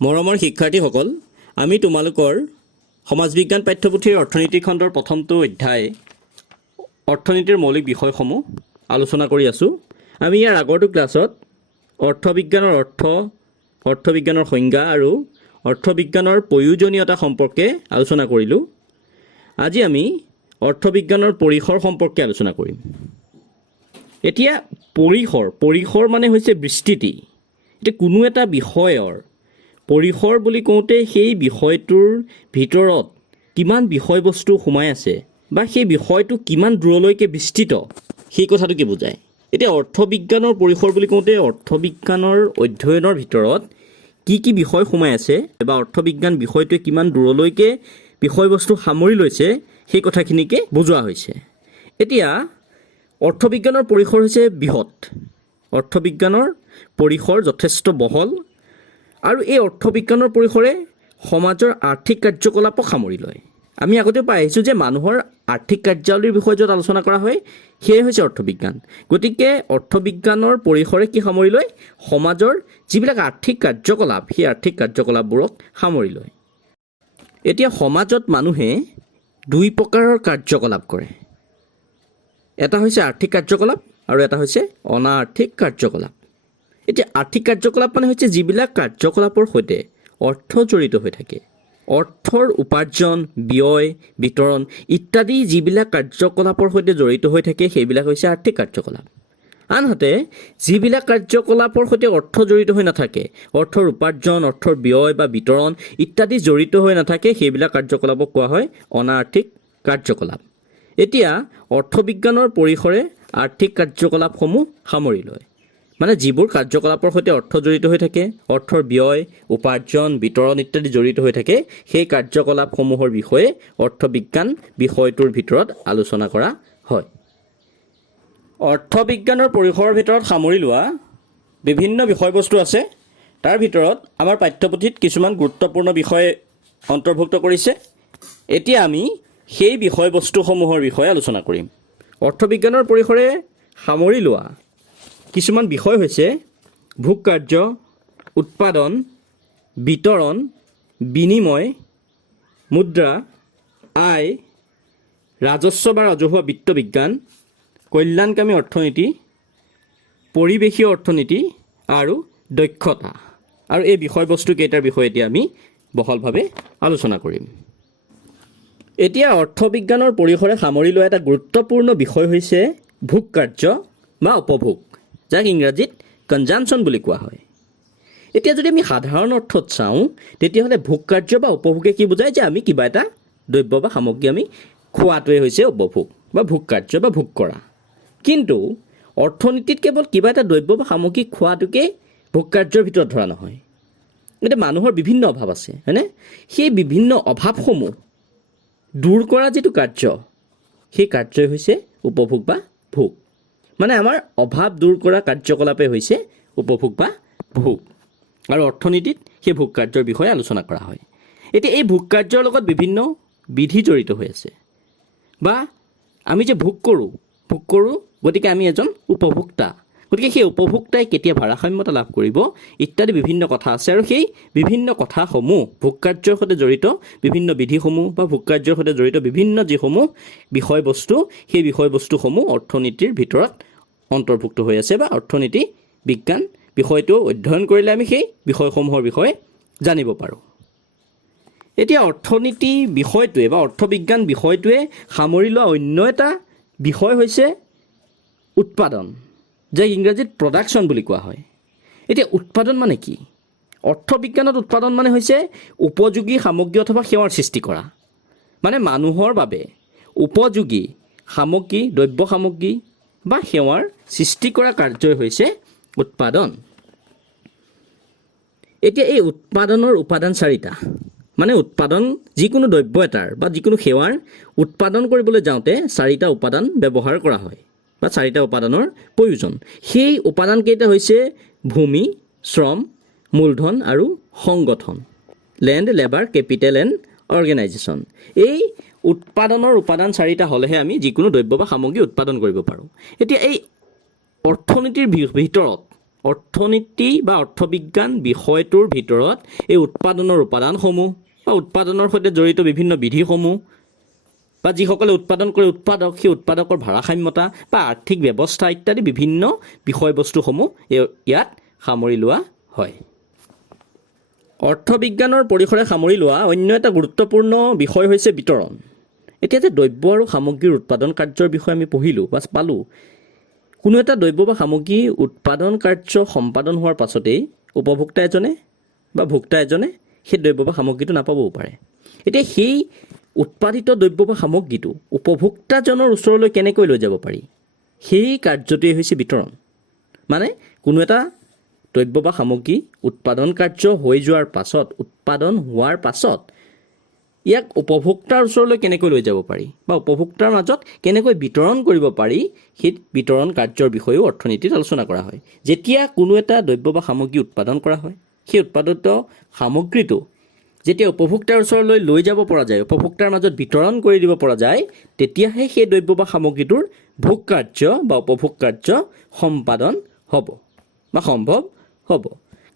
মৰমৰ শিক্ষাৰ্থীসকল, আমি তোমালোকৰ সমাজ বিজ্ঞান পাঠ্যপুথিৰ অৰ্থনীতি খণ্ডৰ প্ৰথমটো অধ্যায় অৰ্থনীতিৰ মৌলিক বিষয়সমূহ আলোচনা কৰি আছোঁ। আমি ইয়াৰ আগৰটো ক্লাছত অৰ্থবিজ্ঞানৰ অৰ্থ, অৰ্থবিজ্ঞানৰ সংজ্ঞা আৰু অৰ্থবিজ্ঞানৰ প্ৰয়োজনীয়তা সম্পৰ্কে আলোচনা কৰিলোঁ। আজি আমি অৰ্থবিজ্ঞানৰ পৰিসৰ সম্পৰ্কে আলোচনা কৰিম। এতিয়া পৰিসৰ মানে হৈছে বিস্তৃতি। এতিয়া কোনো এটা বিষয়ৰ পৰিসৰ বুলি কওঁতে সেই বিষয়টোৰ ভিতৰত কিমান বিষয়বস্তু সোমাই আছে বা সেই বিষয়টো কিমান দূৰলৈকে বিস্তৃত সেই কথাটোকে বুজায়। এতিয়া অৰ্থবিজ্ঞানৰ পৰিসৰ বুলি কওঁতে অৰ্থবিজ্ঞানৰ অধ্যয়নৰ ভিতৰত কি বিষয় সোমাই আছে বা অৰ্থবিজ্ঞান বিষয়টোৱে কিমান দূৰলৈকে বিষয়বস্তু সামৰি লৈছে সেই কথাখিনিকে বুজোৱা হৈছে। এতিয়া অৰ্থবিজ্ঞানৰ পৰিসৰ হৈছে বৃহৎ। অৰ্থবিজ্ঞানৰ পৰিসৰ যথেষ্ট বহল আৰু এই অৰ্থবিজ্ঞানৰ পৰিসৰে সমাজৰ আৰ্থিক কাৰ্যকলাপক সামৰি লয়। আমি আগতে পাই আহিছোঁ যে মানুহৰ আৰ্থিক কাৰ্যাৱলীৰ বিষয়ে য'ত আলোচনা কৰা হয় সেয়ে হৈছে অৰ্থবিজ্ঞান। গতিকে অৰ্থবিজ্ঞানৰ পৰিসৰে কি সামৰি লয়? সমাজৰ যিবিলাক আৰ্থিক কাৰ্যকলাপ সেই আৰ্থিক কাৰ্যকলাপবোৰক সামৰি লয়। এতিয়া সমাজত মানুহে দুই প্ৰকাৰৰ কাৰ্যকলাপ কৰে। এটা হৈছে আৰ্থিক কাৰ্যকলাপ আৰু এটা হৈছে অনাৰ্থিক কাৰ্যকলাপ। এতিয়া আৰ্থিক কাৰ্যকলাপ মানে হৈছে যিবিলাক কাৰ্যকলাপৰ সৈতে অৰ্থ জড়িত হৈ থাকে। অৰ্থৰ উপাৰ্জন, ব্যয়, বিতৰণ ইত্যাদি যিবিলাক কাৰ্যকলাপৰ সৈতে জড়িত হৈ থাকে সেইবিলাক হৈছে আৰ্থিক কাৰ্যকলাপ। আনহাতে যিবিলাক কাৰ্যকলাপৰ সৈতে অৰ্থ জড়িত হৈ নাথাকে, অৰ্থৰ উপাৰ্জন, অৰ্থৰ ব্যয় বা বিতৰণ ইত্যাদি জড়িত হৈ নাথাকে, সেইবিলাক কাৰ্যকলাপক কোৱা হয় অনাৰ্থিক কাৰ্যকলাপ। এতিয়া অৰ্থবিজ্ঞানৰ পৰিসৰে আৰ্থিক কাৰ্যকলাপসমূহ সামৰি লয়। মানে যিবোৰ কাৰ্যকলাপৰ সৈতে অৰ্থ জড়িত হৈ থাকে, অৰ্থৰ ব্যয়, উপাৰ্জন, বিতৰণ ইত্যাদি জড়িত হৈ থাকে, সেই কাৰ্যকলাপসমূহৰ বিষয়ে অৰ্থবিজ্ঞান বিষয়টোৰ ভিতৰত আলোচনা কৰা হয়। অৰ্থবিজ্ঞানৰ পৰিসৰৰ ভিতৰত সামৰি লোৱা বিভিন্ন বিষয়বস্তু আছে। তাৰ ভিতৰত আমাৰ পাঠ্যপুথিত কিছুমান গুৰুত্বপূৰ্ণ বিষয় অন্তৰ্ভুক্ত কৰিছে। এতিয়া আমি সেই বিষয়বস্তুসমূহৰ বিষয়ে আলোচনা কৰিম। অৰ্থবিজ্ঞানৰ পৰিসৰে সামৰি লোৱা কিছুমান বিষয় হৈছে ভোগ কাৰ্য, উৎপাদন, বিতৰণ, বিনিময়, মুদ্ৰা, আয়, ৰাজস্ব বা ৰাজহুৱা বিত্তবিজ্ঞান, কল্যাণকামী অৰ্থনীতি, পৰিৱেশীয় অৰ্থনীতি আৰু দক্ষতা। আৰু এই বিষয়বস্তুকেইটাৰ বিষয়ে এতিয়া আমি বহলভাৱে আলোচনা কৰিম। এতিয়া অৰ্থবিজ্ঞানৰ পৰিসৰে সামৰি লোৱা এটা গুৰুত্বপূৰ্ণ বিষয় হৈছে ভোগ কাৰ্য বা উপভোগ, যাক ইংৰাজীত কনজাম্পশ্যন বুলি কোৱা হয়। এতিয়া যদি আমি সাধাৰণ অৰ্থত চাওঁ তেতিয়াহ'লে ভোগ কাৰ্য বা উপভোগে কি বুজায়? যে আমি কিবা এটা দ্ৰব্য বা সামগ্ৰী আমি খোৱাটোৱে হৈছে উপভোগ বা ভোগ কাৰ্য বা ভোগ কৰা। কিন্তু অৰ্থনীতিত কেৱল কিবা এটা দ্ৰব্য বা সামগ্ৰী খোৱাটোকে ভোগ কাৰ্যৰ ভিতৰত ধৰা নহয়। এতিয়া মানুহৰ বিভিন্ন অভাৱ আছে, হয়নে? সেই বিভিন্ন অভাৱসমূহ দূৰ কৰা যিটো কাৰ্য, সেই কাৰ্যই হৈছে উপভোগ বা ভোগ। মানে আমাৰ অভাৱ দূৰ কৰা কাৰ্যকলাপে হৈছে উপভোগ বা ভোগ। আৰু অৰ্থনীতিত সেই ভোগ কাৰ্যৰ বিষয়ে আলোচনা কৰা হয়। এতিয়া এই ভোগ কাৰ্যৰ লগত বিভিন্ন বিধি জড়িত হৈ আছে। বা আমি যে ভোগ কৰোঁ, গতিকে আমি এজন উপভোক্তা। গতিকে সেই উপভোক্তাই কেতিয়া ভাৰসাম্যতা লাভ কৰিব ইত্যাদি বিভিন্ন কথা আছে। আৰু সেই বিভিন্ন কথাসমূহ ভোগ কাৰ্যৰ সৈতে জড়িত বিভিন্ন বিধিসমূহ বা ভোগ কাৰ্যৰ সৈতে জড়িত বিভিন্ন যিসমূহ বিষয়বস্তু, সেই বিষয়বস্তুসমূহ অৰ্থনীতিৰ ভিতৰত অন্তৰ্ভুক্ত হৈ আছে বা অৰ্থনীতি বিজ্ঞান বিষয়টো অধ্যয়ন কৰিলে আমি সেই বিষয়সমূহৰ বিষয়ে জানিব পাৰোঁ। এতিয়া অৰ্থনীতি বিষয়টোৱে বা অৰ্থবিজ্ঞান বিষয়টোৱে সামৰি লোৱা অন্য এটা বিষয় হৈছে উৎপাদন, যাক ইংৰাজীত প্ৰডাকশ্যন বুলি কোৱা হয়। এতিয়া উৎপাদন মানে কি? অৰ্থবিজ্ঞানত উৎপাদন মানে হৈছে উপযোগী সামগ্ৰী অথবা সেৱাৰ সৃষ্টি কৰা। মানে মানুহৰ বাবে উপযোগী সামগ্ৰী, দ্ৰব্য সামগ্ৰী বা সেৱাৰ সৃষ্টি কৰা কাৰ্যই হৈছে উৎপাদন। এতিয়া এই উৎপাদনৰ উপাদান চাৰিটা। মানে উৎপাদন যিকোনো দ্ৰব্য এটাৰ বা যিকোনো সেৱাৰ উৎপাদন কৰিবলৈ যাওঁতে চাৰিটা উপাদান ব্যৱহাৰ কৰা হয় বা চাৰিটা উপাদানৰ প্ৰয়োজন। সেই উপাদানকেইটা হৈছে ভূমি, শ্ৰম, মূলধন আৰু সংগঠন। Land, labour, capital and organisation. এই উৎপাদনৰ উপাদান চাৰিটা হ'লেহে আমি যিকোনো দ্ৰব্য বা সামগ্ৰী উৎপাদন কৰিব পাৰোঁ। এতিয়া এই অৰ্থনীতিৰ ভিতৰত অৰ্থনীতি বা অৰ্থবিজ্ঞান বিষয়টোৰ ভিতৰত এই উৎপাদনৰ উপাদানসমূহ বা উৎপাদনৰ সৈতে জড়িত বিভিন্ন বিধিসমূহ বা যিসকলে উৎপাদন কৰে উৎপাদক, সেই উৎপাদকৰ ভাৰসাম্যতা বা আৰ্থিক ব্যৱস্থা ইত্যাদি বিভিন্ন বিষয়বস্তুসমূহ ইয়াত সামৰি লোৱা হয়। অৰ্থবিজ্ঞানৰ পৰিসৰে সামৰি লোৱা অন্য এটা গুৰুত্বপূৰ্ণ বিষয় হৈছে বিতৰণ। এতিয়া যে দ্ৰব্য আৰু সামগ্ৰীৰ উৎপাদন কাৰ্যৰ বিষয়ে আমি পঢ়িলোঁ বা পালোঁ, কোনো এটা দ্ৰব্য বা সামগ্ৰী উৎপাদন কাৰ্য সম্পাদন হোৱাৰ পাছতেই উপভোক্তা এজনে বা ভোক্তা এজনে সেই দ্ৰব্য বা সামগ্ৰীটো নাপাবও পাৰে। এতিয়া সেই উৎপাদিত দ্ৰব্য বা সামগ্ৰীটো উপভোক্তাজনৰ ওচৰলৈ কেনেকৈ লৈ যাব পাৰি, সেই কাৰ্যটোৱেই হৈছে বিতৰণ। মানে কোনো এটা দ্ৰব্য বা সামগ্ৰী উৎপাদন কাৰ্য হৈ যোৱাৰ পাছত, উৎপাদন হোৱাৰ পাছত ইয়াক উপভোক্তাৰ ওচৰলৈ কেনেকৈ লৈ যাব পাৰি বা উপভোক্তাৰ মাজত কেনেকৈ বিতৰণ কৰিব পাৰি, সেই বিতৰণ কাৰ্যৰ বিষয়েও অৰ্থনীতিত আলোচনা কৰা হয়। যেতিয়া কোনো এটা দ্ৰব্য বা সামগ্ৰী উৎপাদন কৰা হয়, সেই উৎপাদিত সামগ্ৰীটো যেতিয়া উপভোক্তাৰ ওচৰলৈ লৈ যাব পৰা যায়, উপভোক্তাৰ মাজত বিতৰণ কৰি দিব পৰা যায়, তেতিয়াহে সেই দ্ৰব্য বা সামগ্ৰীটোৰ ভোগ কাৰ্য বা উপভোগ কাৰ্য সম্পাদন হ'ব বা সম্ভৱ হ'ব।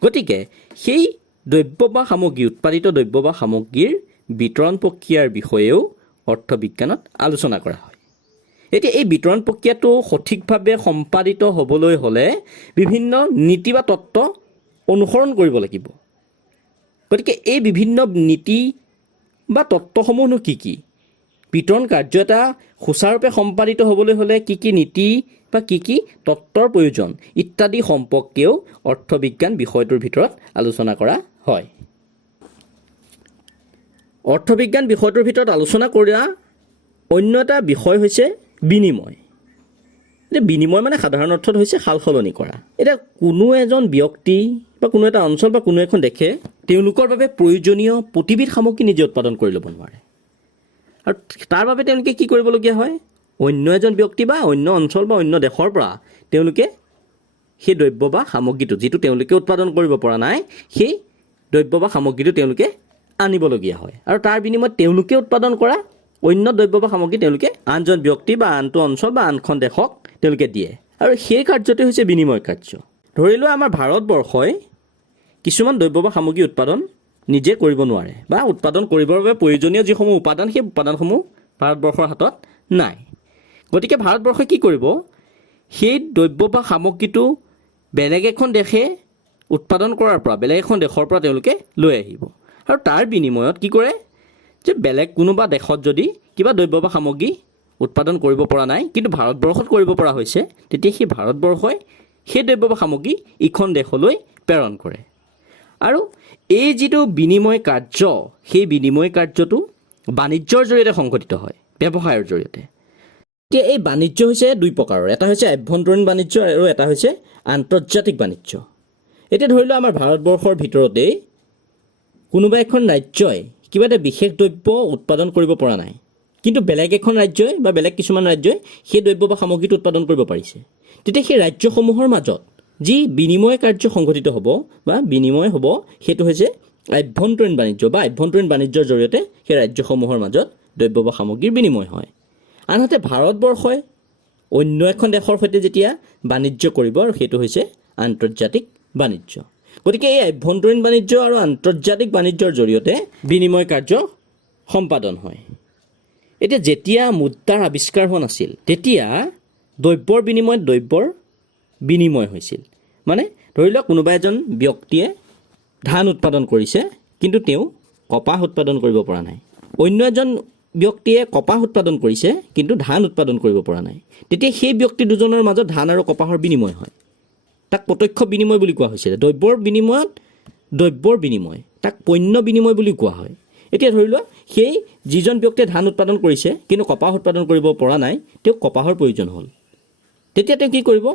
গতিকে সেই দ্ৰব্য বা সামগ্ৰী, উৎপাদিত দ্ৰব্য বা সামগ্ৰীৰ বিতৰণ প্ৰক্ৰিয়াৰ বিষয়েও অৰ্থবিজ্ঞানত আলোচনা কৰা হয়। এতিয়া এই বিতৰণ প্ৰক্ৰিয়াটো সঠিকভাৱে সম্পাদিত হ'বলৈ হ'লে বিভিন্ন নীতি বা তত্ত্ব অনুসৰণ কৰিব লাগিব। গতিকে এই বিভিন্ন নীতি বা তত্ত্বসমূহনো কি কি? বিতৰণ কাৰ্য এটা সুচাৰুৰূপে সম্পাদিত হ'বলৈ হ'লে কি কি নীতি বা কি কি তত্ত্বৰ প্ৰয়োজন ইত্যাদি সম্পৰ্কেও অৰ্থবিজ্ঞান বিষয়টোৰ ভিতৰত আলোচনা কৰা হয়। অৰ্থবিজ্ঞান বিষয়টোৰ ভিতৰত আলোচনা কৰা অন্য এটা বিষয় হৈছে বিনিময়। এতিয়া বিনিময় মানে সাধাৰণ অৰ্থত হৈছে সাল সলনি কৰা। এতিয়া কোনো এজন ব্যক্তি বা কোনো এটা অঞ্চল বা কোনো এখন দেশে তেওঁলোকৰ বাবে প্ৰয়োজনীয় প্ৰতিবিধ সামগ্ৰী নিজে উৎপাদন কৰি ল'ব নোৱাৰে, আৰু তাৰ বাবে তেওঁলোকে কি কৰিবলগীয়া হয়? অন্য এজন ব্যক্তি বা অন্য অঞ্চল বা অন্য দেশৰ পৰা তেওঁলোকে সেই দ্ৰব্য বা সামগ্ৰীটো, যিটো তেওঁলোকে উৎপাদন কৰিব পৰা নাই, সেই দ্ৰব্য বা সামগ্ৰীটো তেওঁলোকে আনিবলগীয়া হয়। আৰু তাৰ বিনিময়ত তেওঁলোকে উৎপাদন কৰা অন্য দ্ৰব্য বা সামগ্ৰী তেওঁলোকে আনজন ব্যক্তি বা আনটো অঞ্চল বা আনখন দেশক তেওঁলোকে দিয়ে, আৰু সেই কাৰ্যটোৱে হৈছে বিনিময় কাৰ্য। ধৰি লোৱা আমাৰ ভাৰতবৰ্ষই কিছুমান দ্ৰব্য বা সামগ্ৰী উৎপাদন নিজে কৰিব নোৱাৰে বা উৎপাদন কৰিবৰ বাবে প্ৰয়োজনীয় যিসমূহ উপাদান, সেই উপাদানসমূহ ভাৰতবৰ্ষৰ হাতত নাই। গতিকে ভাৰতবৰ্ষই কি কৰিব? সেই দ্ৰব্য বা সামগ্ৰীটো বেলেগ এখন দেশে উৎপাদন কৰাৰ পৰা, বেলেগ এখন দেশৰ পৰা তেওঁলোকে লৈ আহিব, আৰু তাৰ বিনিময়ত কি কৰে যে বেলেগ কোনোবা দেশত যদি কিবা দ্ৰব্য বা সামগ্ৰী উৎপাদন কৰিব পৰা নাই কিন্তু ভাৰতবৰ্ষত কৰিব পৰা হৈছে, তেতিয়া সেই ভাৰতবৰ্ষই সেই দ্ৰব্য বা সামগ্ৰী ইখন দেশলৈ প্ৰেৰণ কৰে। আৰু এই যিটো বিনিময় কাৰ্য, সেই বিনিময় কাৰ্যটো বাণিজ্যৰ জৰিয়তে সংঘটিত হয়, ব্যৱসায়ৰ জৰিয়তে। এতিয়া এই বাণিজ্য হৈছে দুই প্ৰকাৰৰ, এটা হৈছে আভ্যন্তৰীণ বাণিজ্য আৰু এটা হৈছে আন্তৰ্জাতিক বাণিজ্য। এতিয়া ধৰি লোৱা আমাৰ ভাৰতবৰ্ষৰ ভিতৰতেই কোনোবা এখন ৰাজ্যই কিবা এটা বিশেষ দ্ৰব্য উৎপাদন কৰিব পৰা নাই, কিন্তু বেলেগ এখন ৰাজ্যই বা বেলেগ কিছুমান ৰাজ্যই সেই দ্ৰব্য বা সামগ্ৰীটো উৎপাদন কৰিব পাৰিছে, তেতিয়া সেই ৰাজ্যসমূহৰ মাজত যি বিনিময় কাৰ্য সংঘটিত হ'ব বা বিনিময় হ'ব, সেইটো হৈছে আভ্যন্তৰীণ বাণিজ্য বা আভ্যন্তৰীণ বাণিজ্যৰ জৰিয়তে সেই ৰাজ্যসমূহৰ মাজত দ্ৰব্য বা সামগ্ৰীৰ বিনিময় হয়। আনহাতে ভাৰতবৰ্ষই অন্য এখন দেশৰ সৈতে যেতিয়া বাণিজ্য কৰিব, আৰু সেইটো হৈছে আন্তৰ্জাতিক বাণিজ্য। গতিকে এই আভ্যন্তৰীণ বাণিজ্য আৰু আন্তৰ্জাতিক বাণিজ্যৰ জৰিয়তে বিনিময় কাৰ্য সম্পাদন হয়। এতিয়া যেতিয়া মুদ্ৰাৰ আৱিষ্কাৰ হোৱা নাছিল, তেতিয়া দ্ৰব্যৰ বিনিময়ত দ্ৰব্যৰ বিনিময় হৈছিল। মানে ধৰি লওক কোনোবা এজন ব্যক্তিয়ে ধান উৎপাদন কৰিছে, কিন্তু তেওঁ কপাহ উৎপাদন কৰিব পৰা নাই। অন্য এজন ব্যক্তিয়ে কপাহ উৎপাদন কৰিছে কিন্তু ধান উৎপাদন কৰিব পৰা নাই, তেতিয়া সেই ব্যক্তি দুজনৰ মাজত ধান আৰু কপাহৰ বিনিময় হয়। তাক প্ৰত্যক্ষ বিনিময় বুলি কোৱা হৈছিলে। দ্ৰব্যৰ বিনিময়ত দ্ৰব্যৰ বিনিময়, তাক পণ্য বিনিময় বুলি কোৱা হয়। এতিয়া ধৰি লোৱা সেই যিজন ব্যক্তিয়ে ধান উৎপাদন কৰিছে কিন্তু কপাহ উৎপাদন কৰিব পৰা নাই, তেওঁক কপাহৰ প্ৰয়োজন হ'ল। তেতিয়া তেওঁ কি কৰিব?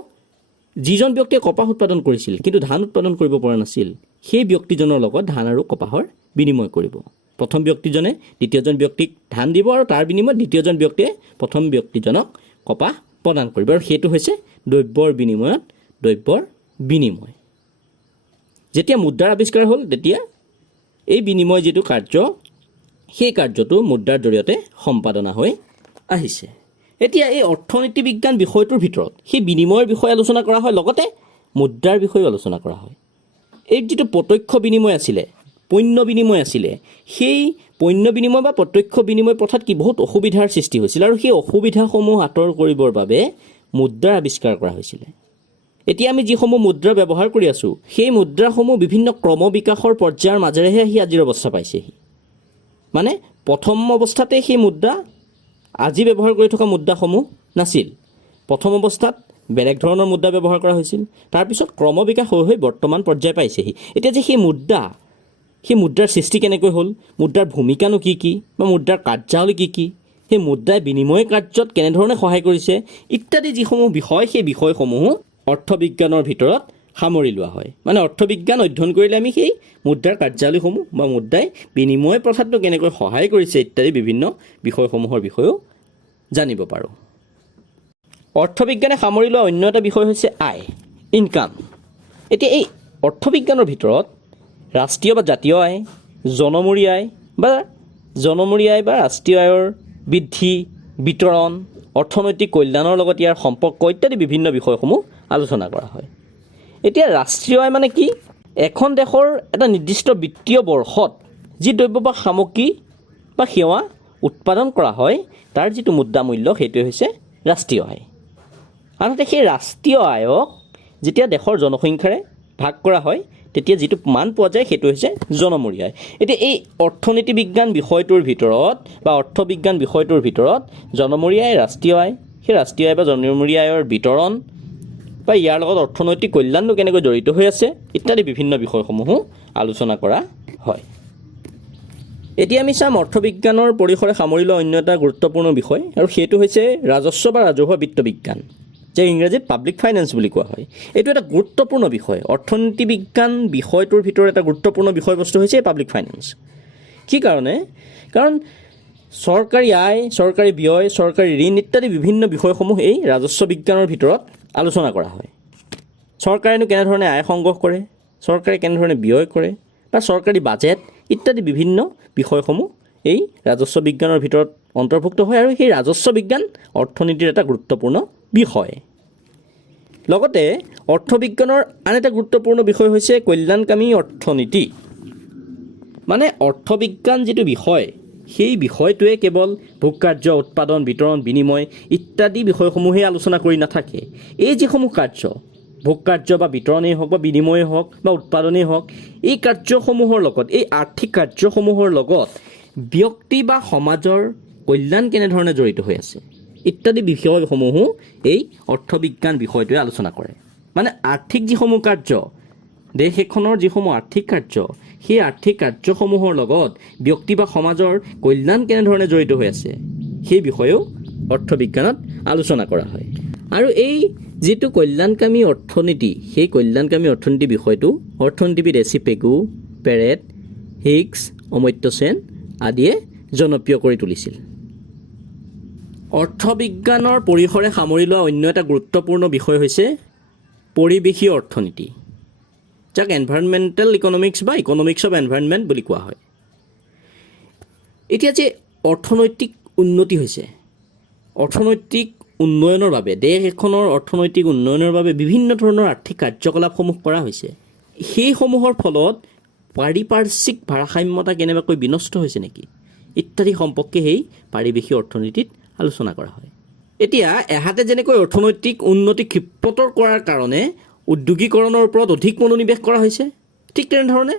যিজন ব্যক্তিয়ে কপাহ উৎপাদন কৰিছিল কিন্তু ধান উৎপাদন কৰিব পৰা নাছিল, সেই ব্যক্তিজনৰ লগত ধান আৰু কপাহৰ বিনিময় কৰিব। প্ৰথম ব্যক্তিজনে দ্বিতীয়জন ব্যক্তিক ধান দিব, আৰু তাৰ বিনিময়ত দ্বিতীয়জন ব্যক্তিয়ে প্ৰথম ব্যক্তিজনক কপাহ প্ৰদান কৰিব, আৰু সেইটো হৈছে দ্ৰব্যৰ বিনিময়ত দ্ৰব্যৰ বিনিময়। যেতিয়া মুদ্ৰাৰ আৱিষ্কাৰ হ'ল, তেতিয়া এই বিনিময় যিটো কাৰ্য, সেই কাৰ্যটো মুদ্ৰাৰ জৰিয়তে সম্পাদনা হৈ আহিছে। এতিয়া এই অৰ্থনীতি বিজ্ঞান বিষয়টোৰ ভিতৰত সেই বিনিময়ৰ বিষয়ে আলোচনা কৰা হয়, লগতে মুদ্ৰাৰ বিষয়ে আলোচনা কৰা হয়। এই যিটো প্ৰত্যক্ষ বিনিময় আছিলে, পণ্য বিনিময় আছিলে, সেই পণ্য বিনিময় বা প্ৰত্যক্ষ বিনিময় প্ৰথাত কি বহুত অসুবিধাৰ সৃষ্টি হৈছিল আৰু সেই অসুবিধাসমূহ আঁতৰ কৰিবৰ বাবে মুদ্ৰাৰ আৱিষ্কাৰ কৰা হৈছিলে। এতিয়া আমি যিসমূহ মুদ্ৰা ব্যৱহাৰ কৰি আছোঁ, সেই মুদ্ৰাসমূহ বিভিন্ন ক্ৰম বিকাশৰ পৰ্যায়ৰ মাজেৰেহে আহি আজিৰ অৱস্থা পাইছেহি। মানে প্ৰথম অৱস্থাতে সেই মুদ্ৰা আজি ব্যৱহাৰ কৰি থকা মুদ্ৰাসমূহ নাছিল। প্ৰথম অৱস্থাত বেলেগ ধৰণৰ মুদ্ৰা ব্যৱহাৰ কৰা হৈছিল, তাৰপিছত ক্ৰম বিকাশ হৈ হৈ বৰ্তমান পৰ্যায় পাইছেহি। এতিয়া যে সেই মুদ্ৰাৰ সৃষ্টি কেনেকৈ হ'ল, মুদ্ৰাৰ ভূমিকানো কি কি বা মুদ্ৰাৰ কাৰ্যাৱলী কি কি, সেই মুদ্ৰাই বিনিময় কাৰ্যত কেনেধৰণে সহায় কৰিছে ইত্যাদি যিসমূহ বিষয়, সেই বিষয়সমূহো অৰ্থবিজ্ঞানৰ ভিতৰত সামৰি লোৱা হয়। মানে অৰ্থবিজ্ঞান অধ্যয়ন কৰিলে আমি সেই মুদ্ৰাৰ কাৰ্যাৱলীসমূহ বা মুদ্ৰাই বিনিময় প্ৰথাটো কেনেকৈ সহায় কৰিছে ইত্যাদি বিভিন্ন বিষয়সমূহৰ বিষয়েও জানিব পাৰোঁ। অৰ্থবিজ্ঞানে সামৰি লোৱা অন্য এটা বিষয় হৈছে আয়, ইনকাম। এতিয়া এই অৰ্থবিজ্ঞানৰ ভিতৰত ৰাষ্ট্ৰীয় বা জাতীয় আয়, জনমূৰি আয় বা ৰাষ্ট্ৰীয় আয়ৰ বৃদ্ধি, বিতৰণ, অৰ্থনৈতিক কল্যাণৰ লগত ইয়াৰ সম্পৰ্ক ইত্যাদি বিভিন্ন বিষয়সমূহ আলোচনা কৰা হয়। এতিয়া ৰাষ্ট্ৰীয় আয় মানে কি? এখন দেশৰ এটা নিৰ্দিষ্ট বিত্তীয় বৰ্ষত যি দ্ৰব্য বা সামগ্ৰী বা সেৱা উৎপাদন কৰা হয়, তাৰ যিটো মুদ্ৰা মূল্য সেইটোৱে হৈছে ৰাষ্ট্ৰীয় আয়। আনহাতে সেই ৰাষ্ট্ৰীয় আয়ক যেতিয়া দেশৰ জনসংখ্যাৰে ভাগ কৰা হয়, তেতিয়া যিটো মান পোৱা যায় সেইটো হৈছে জনমূৰি আয়। এতিয়া এই অৰ্থনীতি বিজ্ঞান বিষয়টোৰ ভিতৰত বা অৰ্থবিজ্ঞান বিষয়টোৰ ভিতৰত জনমূৰি আয়, ৰাষ্ট্ৰীয় আয়, সেই ৰাষ্ট্ৰীয় আয় বা জনমূৰি আয়ৰ বিতৰণ বা ইয়াৰ লগত অৰ্থনৈতিক কল্যাণটো কেনেকৈ জড়িত হৈ আছে ইত্যাদি বিভিন্ন বিষয়সমূহো আলোচনা কৰা হয়। এতিয়া আমি চাম অৰ্থবিজ্ঞানৰ পৰিসৰে সামৰি লোৱা অন্য এটা গুৰুত্বপূৰ্ণ বিষয়, আৰু সেইটো হৈছে ৰাজস্ব বা ৰাজহুৱা বিত্ত বিজ্ঞান, যে ইংৰাজীত পাব্লিক ফাইনেন্স বুলি কোৱা হয়। এইটো এটা গুৰুত্বপূৰ্ণ বিষয়। অৰ্থনীতি বিজ্ঞান বিষয়টোৰ ভিতৰত এটা গুৰুত্বপূৰ্ণ বিষয়বস্তু হৈছে পাব্লিক ফাইনেন্স। কি কাৰণে? কাৰণ চৰকাৰী আয়, চৰকাৰী ব্যয়, চৰকাৰী ঋণ ইত্যাদি বিভিন্ন বিষয়সমূহ এই ৰাজস্ব বিজ্ঞানৰ ভিতৰত আলোচনা কৰা হয়। চৰকাৰেনো কেনেধৰণে আয় সংগ্ৰহ কৰে, চৰকাৰে কেনেধৰণে ব্যয় কৰে বা চৰকাৰী বাজেট ইত্যাদি বিভিন্ন বিষয়সমূহ এই ৰাজস্ব বিজ্ঞানৰ ভিতৰত অন্তৰ্ভুক্ত হয়, আৰু সেই ৰাজস্ব বিজ্ঞান অৰ্থনীতিৰ এটা গুৰুত্বপূৰ্ণ বিষয়। লগতে অৰ্থবিজ্ঞানৰ আন এটা গুৰুত্বপূৰ্ণ বিষয় হৈছে কল্যাণকামী অৰ্থনীতি। মানে অৰ্থবিজ্ঞান যিটো বিষয়, সেই বিষয়টোৱে কেৱল ভোগ কাৰ্য, উৎপাদন, বিতৰণ, বিনিময় ইত্যাদি বিষয়সমূহেই আলোচনা কৰি নাথাকে। এই যিসমূহ কাৰ্য, ভোগ কাৰ্য বা বিতৰণেই হওক বা বিনিময়েই হওক বা উৎপাদনেই হওক, এই কাৰ্যসমূহৰ লগত, এই আৰ্থিক কাৰ্যসমূহৰ লগত ব্যক্তি বা সমাজৰ কল্যাণ কেনেধৰণে জড়িত হৈ আছে ইত্যাদি বিষয়সমূহো এই অৰ্থবিজ্ঞান বিষয়টোৱে আলোচনা কৰে। মানে আৰ্থিক যিসমূহ কাৰ্য, দেশ এখনৰ যিসমূহ আৰ্থিক কাৰ্য, সেই আৰ্থিক কাৰ্যসমূহৰ লগত ব্যক্তি বা সমাজৰ কল্যাণ কেনেধৰণে জড়িত হৈ আছে সেই বিষয়েও অৰ্থবিজ্ঞানত আলোচনা কৰা হয়। আৰু এই যিটো কল্যাণকামী অৰ্থনীতি, সেই কল্যাণকামী অৰ্থনীতি বিষয়টো অৰ্থনীতিবিদ A C Pigou, Pareto, Hicks, Amartya Sen আদিয়ে জনপ্ৰিয় কৰি তুলিছিল। অৰ্থবিজ্ঞানৰ পৰিসৰে সামৰি লোৱা অন্য এটা গুৰুত্বপূৰ্ণ বিষয় হৈছে পৰিৱেশীয় অৰ্থনীতি, যাক এনভাইৰনমেণ্টেল ইকনমিক্স বা ইকনমিক্স অফ এনভাইৰনমেণ্ট বুলি কোৱা হয়। এতিয়া যে অৰ্থনৈতিক উন্নতি হৈছে, অৰ্থনৈতিক উন্নয়নৰ বাবে, দেশ এখনৰ অৰ্থনৈতিক উন্নয়নৰ বাবে বিভিন্ন ধৰণৰ আৰ্থিক কাৰ্যকলাপসমূহ কৰা হৈছে, সেইসমূহৰ ফলত পাৰিপাৰ্শ্বিক ভাৰসাম্যতা কেনেবাকৈ বিনষ্ট হৈছে নেকি ইত্যাদি সম্পৰ্কে সেই পাৰিৱেশীয় অৰ্থনীতিত আলোচনা কৰা হয়। এতিয়া এহাতে যেনেকৈ অৰ্থনৈতিক উন্নতি ক্ষিপ্ৰতৰ কৰাৰ কাৰণে উদ্যোগীকৰণৰ ওপৰত অধিক মনোনিৱেশ কৰা হৈছে, ঠিক তেনেধৰণে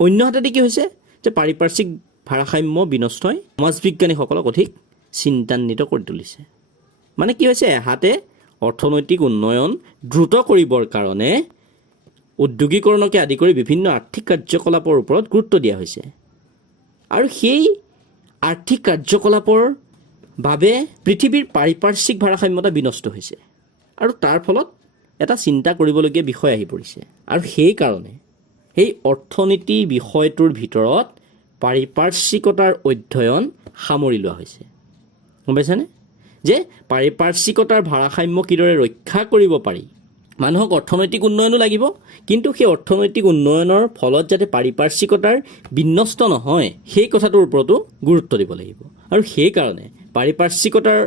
অন্য হাতেদি কি হৈছে যে পাৰিপাৰ্শ্বিক ভাৰসাম্য বিনষ্টই সমাজবিজ্ঞানীসকলক অধিক চিন্তান্বিত কৰি তুলিছে। মানে কি হৈছে, এহাতে অৰ্থনৈতিক উন্নয়ন দ্ৰুত কৰিবৰ কাৰণে উদ্যোগীকৰণকে আদি কৰি বিভিন্ন আৰ্থিক কাৰ্যকলাপৰ ওপৰত গুৰুত্ব দিয়া হৈছে, আৰু সেই আৰ্থিক কাৰ্যকলাপৰ বাবে পৃথিৱীৰ পাৰিপাৰ্শ্বিক ভাৰসাম্যতা বিনষ্ট হৈছে, আৰু তাৰ ফলত এটা চিন্তা কৰিবলগীয়া বিষয় আহি পৰিছে। আৰু সেইকাৰণে সেই অৰ্থনীতি বিষয়টোৰ ভিতৰত পাৰিপাৰ্শ্বিকতাৰ অধ্যয়ন সামৰি লোৱা হৈছে। গম পাইছানে? যে পাৰিপাৰ্শ্বিকতাৰ ভাৰসাম্য কিদৰে ৰক্ষা কৰিব পাৰি। মানুহক অৰ্থনৈতিক উন্নয়নো লাগিব, কিন্তু সেই অৰ্থনৈতিক উন্নয়নৰ ফলত যাতে পাৰিপাৰ্শ্বিকতাৰ বিনষ্ট নহয় সেই কথাটোৰ ওপৰতো গুৰুত্ব দিব লাগিব। আৰু সেইকাৰণে পাৰিপাৰ্শ্বিকতাৰ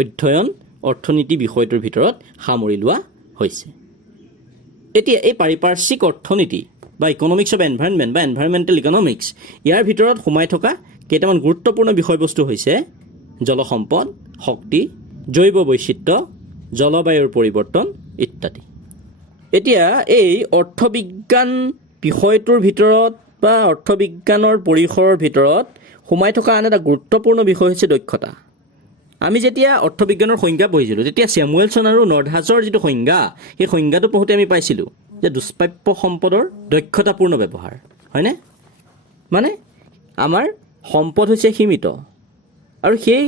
অধ্যয়ন অৰ্থনীতি বিষয়টোৰ ভিতৰত সামৰি লোৱা হৈছে। এতিয়া এই পাৰিপাৰ্শ্বিক অৰ্থনীতি বা ইকনমিক্স অফ এনভাইৰনমেণ্ট বা এনভাইৰনমেণ্টেল ইকনমিক্স ইয়াৰ ভিতৰত সোমাই থকা কেইটামান গুৰুত্বপূৰ্ণ বিষয়বস্তু হৈছে জলসম্পদ, শক্তি, জৈৱ বৈচিত্ৰ্য, জলবায়ুৰ পৰিৱৰ্তন ইত্যাদি। এতিয়া এই অৰ্থবিজ্ঞান বিষয়টোৰ ভিতৰত বা অৰ্থবিজ্ঞানৰ পৰিসৰৰ ভিতৰত সোমাই থকা আন এটা গুৰুত্বপূৰ্ণ বিষয় হৈছে দক্ষতা। আমি যেতিয়া অৰ্থবিজ্ঞানৰ সংজ্ঞা পঢ়িছিলোঁ তেতিয়া ছেমুৱেলছন আৰু নৰ্ডহাছৰ যিটো সংজ্ঞা সেই সংজ্ঞাটো পঢ়োঁতে আমি পাইছিলোঁ যে দুষ্প্ৰাপ্য সম্পদৰ দক্ষতাপূৰ্ণ ব্যৱহাৰ, হয়নে? মানে আমাৰ সম্পদ হৈছে সীমিত আৰু সেই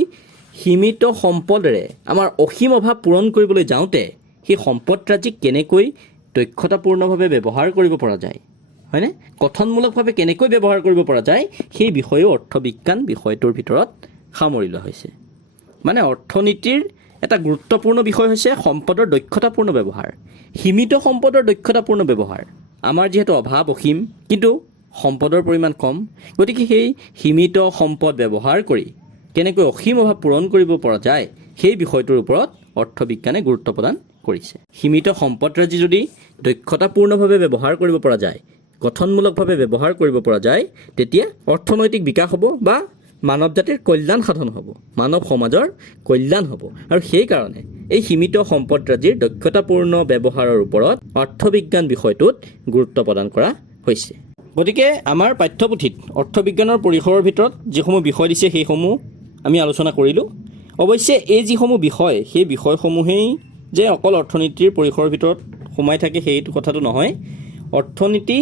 সীমিত সম্পদেৰে আমাৰ অসীম অভাৱ পূৰণ কৰিবলৈ যাওঁতে সেই সম্পদৰাজিক কেনেকৈ দক্ষতাপূৰ্ণভাৱে ব্যৱহাৰ কৰিব পৰা যায়, হয়নে? গঠনমূলকভাৱে কেনেকৈ ব্যৱহাৰ কৰিব পৰা যায় সেই বিষয়েও অৰ্থবিজ্ঞান বিষয়টোৰ ভিতৰত সামৰি লোৱা হৈছে। মানে অৰ্থনীতিৰ এটা গুৰুত্বপূৰ্ণ বিষয় হৈছে সম্পদৰ দক্ষতাপূৰ্ণ ব্যৱহাৰ, সীমিত সম্পদৰ দক্ষতাপূৰ্ণ ব্যৱহাৰ। আমাৰ যিহেতু অভাৱ অসীম কিন্তু সম্পদৰ পৰিমাণ কম, গতিকে সেই সীমিত সম্পদ ব্যৱহাৰ কৰি কেনেকৈ অসীম অভাৱ পূৰণ কৰিব পৰা যায় সেই বিষয়টোৰ ওপৰত অৰ্থবিজ্ঞানে গুৰুত্ব প্ৰদান কৰিছে। সীমিত সম্পদৰাজি যদি দক্ষতাপূৰ্ণভাৱে ব্যৱহাৰ কৰিব পৰা যায়, গঠনমূলকভাৱে ব্যৱহাৰ কৰিব পৰা যায়, তেতিয়া অৰ্থনৈতিক বিকাশ হ'ব বা মানৱ জাতিৰ কল্যাণ সাধন হ'ব, মানৱ সমাজৰ কল্যাণ হ'ব। আৰু সেইকাৰণে এই সীমিত সম্পদৰাজিৰ দক্ষতাপূৰ্ণ ব্যৱহাৰৰ ওপৰত অৰ্থবিজ্ঞান বিষয়টোত গুৰুত্ব প্ৰদান কৰা হৈছে। গতিকে আমাৰ পাঠ্যপুথিত অৰ্থবিজ্ঞানৰ পৰিসৰৰ ভিতৰত যিসমূহ বিষয় দিছে সেইসমূহ আমি আলোচনা কৰিলোঁ। অৱশ্যে এই যিসমূহ বিষয় সেই বিষয়সমূহেই যে অকল অৰ্থনীতিৰ পৰিসৰৰ ভিতৰত সোমাই থাকে সেইটো কথাটো নহয়। অৰ্থনীতি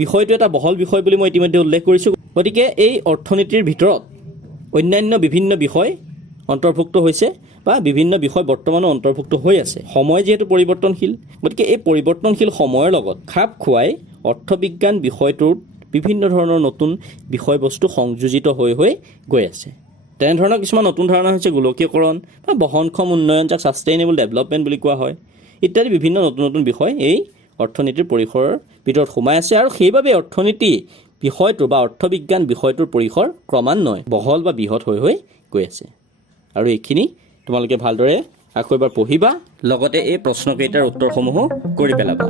বিষয়টো এটা বহল বিষয় বুলি মই ইতিমধ্যে উল্লেখ কৰিছোঁ। গতিকে এই অৰ্থনীতিৰ ভিতৰত অন্যান্য বিভিন্ন বিষয় অন্তৰ্ভুক্ত হৈছে বা বিভিন্ন বিষয় বৰ্তমানো অন্তৰ্ভুক্ত হৈ আছে। সময় যিহেতু পৰিৱৰ্তনশীল, গতিকে এই পৰিৱৰ্তনশীল সময়ৰ লগত খাপ খুৱাই অৰ্থবিজ্ঞান বিষয়টোত বিভিন্ন ধৰণৰ নতুন বিষয়বস্তু সংযোজিত হৈ গৈ আছে। তেনেধৰণৰ কিছুমান নতুন ধাৰণা হৈছে গোলকীয়কৰণ বা বহনক্ষম উন্নয়ন, যাক ছাষ্টেইনেবল ডেভেলপমেণ্ট বুলি কোৱা হয়, ইত্যাদি বিভিন্ন নতুন নতুন বিষয় এই অৰ্থনীতিৰ পৰিসৰৰ ভিতৰত সোমাই আছে। আৰু সেইবাবে অৰ্থনীতি বিষয়টো বা অৰ্থবিজ্ঞান বিষয়টোৰ পৰিসৰ ক্ৰমান্বয়ে বহল বা বৃহৎ হৈ গৈ আছে। আৰু এইখিনি তোমালোকে ভালদৰে আকৌ এবাৰ পঢ়িবা, লগতে এই প্ৰশ্নকেইটাৰ উত্তৰসমূহো কৰি পেলাবা।